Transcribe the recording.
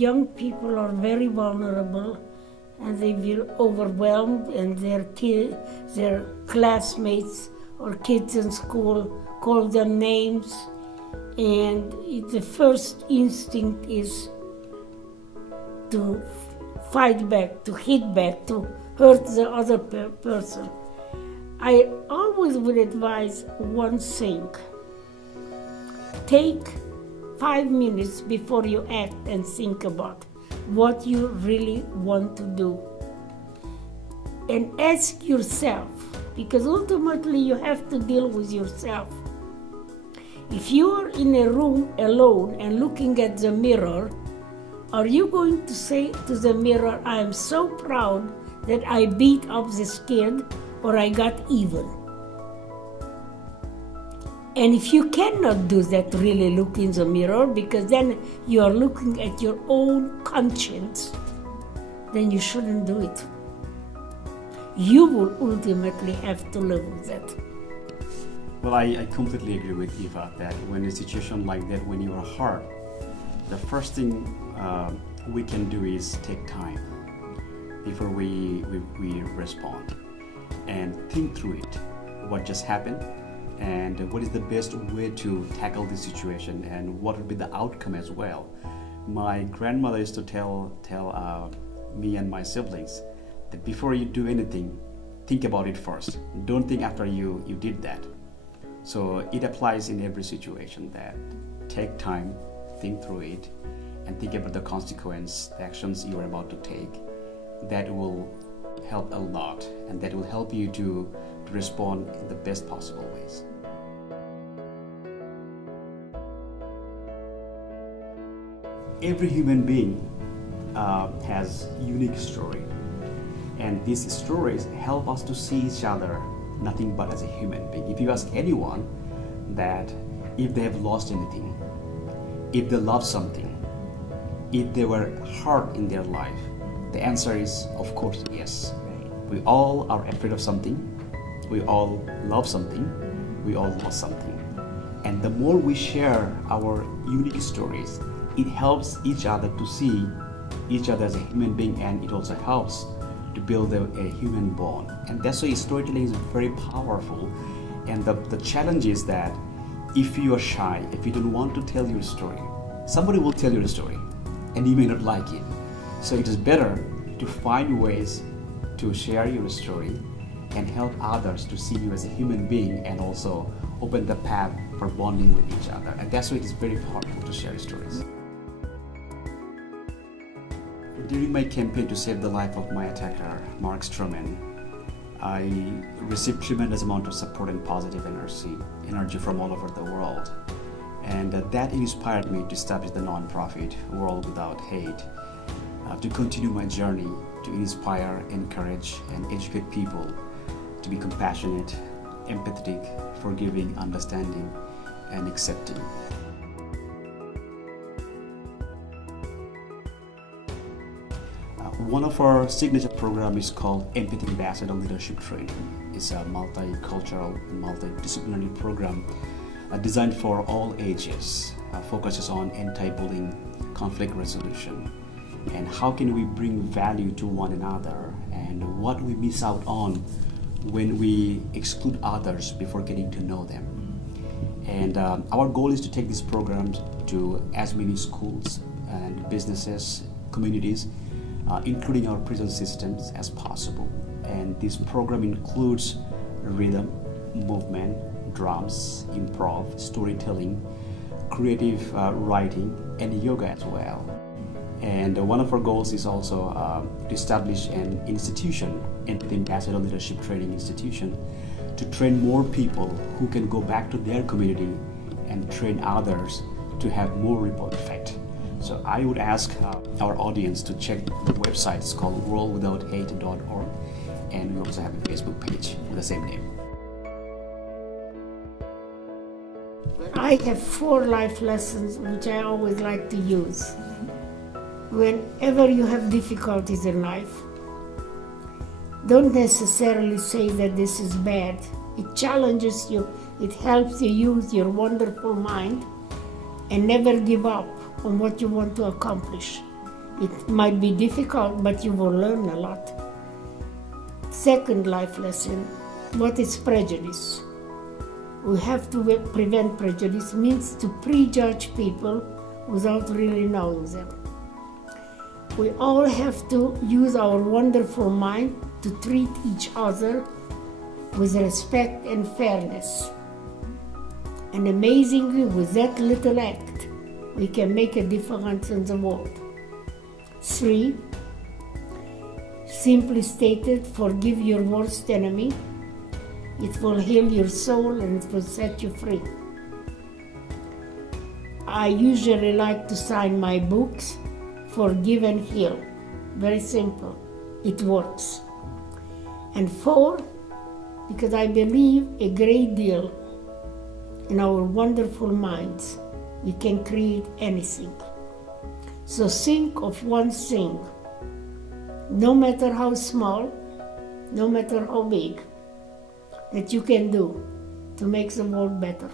young people are very vulnerable and they feel overwhelmed, and their classmates or kids in school call them names, and the first instinct is to fight back, to hit back, to hurt the other person. I always would advise one thing: take 5 minutes before you act and think about what you really want to do. And ask yourself, because ultimately you have to deal with yourself. If you are in a room alone and looking at the mirror, are you going to say to the mirror, I am so proud that I beat up this kid, or I got even? And if you cannot do that, really look in the mirror, because then you are looking at your own conscience, then you shouldn't do it. You will ultimately have to live with that. Well, I completely agree with Eva that when a situation like that, when you are hurt, the first thing we can do is take time before we respond and think through it, what just happened, and what is the best way to tackle this situation, and what would be the outcome as well. My grandmother used to tell me and my siblings that before you do anything, think about it first. Don't think after you did that. So it applies in every situation, that take time, think through it, and think about the consequence, the actions you are about to take. That will help a lot, and that will help you to respond in the best possible ways. Every human being has unique story, and these stories help us to see each other nothing but as a human being. If you ask anyone that if they have lost anything, if they love something, if they were hurt in their life, the answer is, of course, yes. We all are afraid of something, we all love something, we all lost something. And the more we share our unique stories, it helps each other to see each other as a human being, and it also helps to build a human bond. And that's why storytelling is very powerful. And the challenge is that if you are shy, if you don't want to tell your story, somebody will tell your story and you may not like it. So it is better to find ways to share your story and help others to see you as a human being, and also open the path for bonding with each other. And that's why it is very powerful to share stories. During my campaign to save the life of my attacker, Armstrong, I received tremendous amount of support and positive energy from all over the world. And that inspired me to establish the non-profit World Without Hate, to continue my journey to inspire, encourage, and educate people to be compassionate, empathetic, forgiving, understanding, and accepting. One of our signature programs is called Empathy Ambassador Leadership Training. It's a multicultural, multidisciplinary program designed for all ages, focuses on anti-bullying, conflict resolution, and how can we bring value to one another, and what we miss out on when we exclude others before getting to know them. And our goal is to take these programs to as many schools and businesses, communities, including our prison systems as possible. And this program includes rhythm, movement, drums, improv, storytelling, creative writing, and yoga as well. And one of our goals is also to establish an institution, Empathy Ambassador Leadership Training Institution, to train more people who can go back to their community and train others to have more ripple effect. So I would ask our audience to check the website. It's called worldwithouthate.org, and we also have a Facebook page with the same name. I have 4 life lessons which I always like to use. Whenever you have difficulties in life, don't necessarily say that this is bad. It challenges you, it helps you use your wonderful mind, and never give up on what you want to accomplish. It might be difficult, but you will learn a lot. Second life lesson, what is prejudice? We have to prevent prejudice, means to prejudge people without really knowing them. We all have to use our wonderful mind to treat each other with respect and fairness. And amazingly, with that little act, we can make a difference in the world. 3, simply stated, forgive your worst enemy. It will heal your soul and it will set you free. I usually like to sign my books, Forgive and Heal. Very simple. It works. And 4, because I believe a great deal in our wonderful minds, we can create anything. So think of one thing, no matter how small, no matter how big, that you can do to make the world better.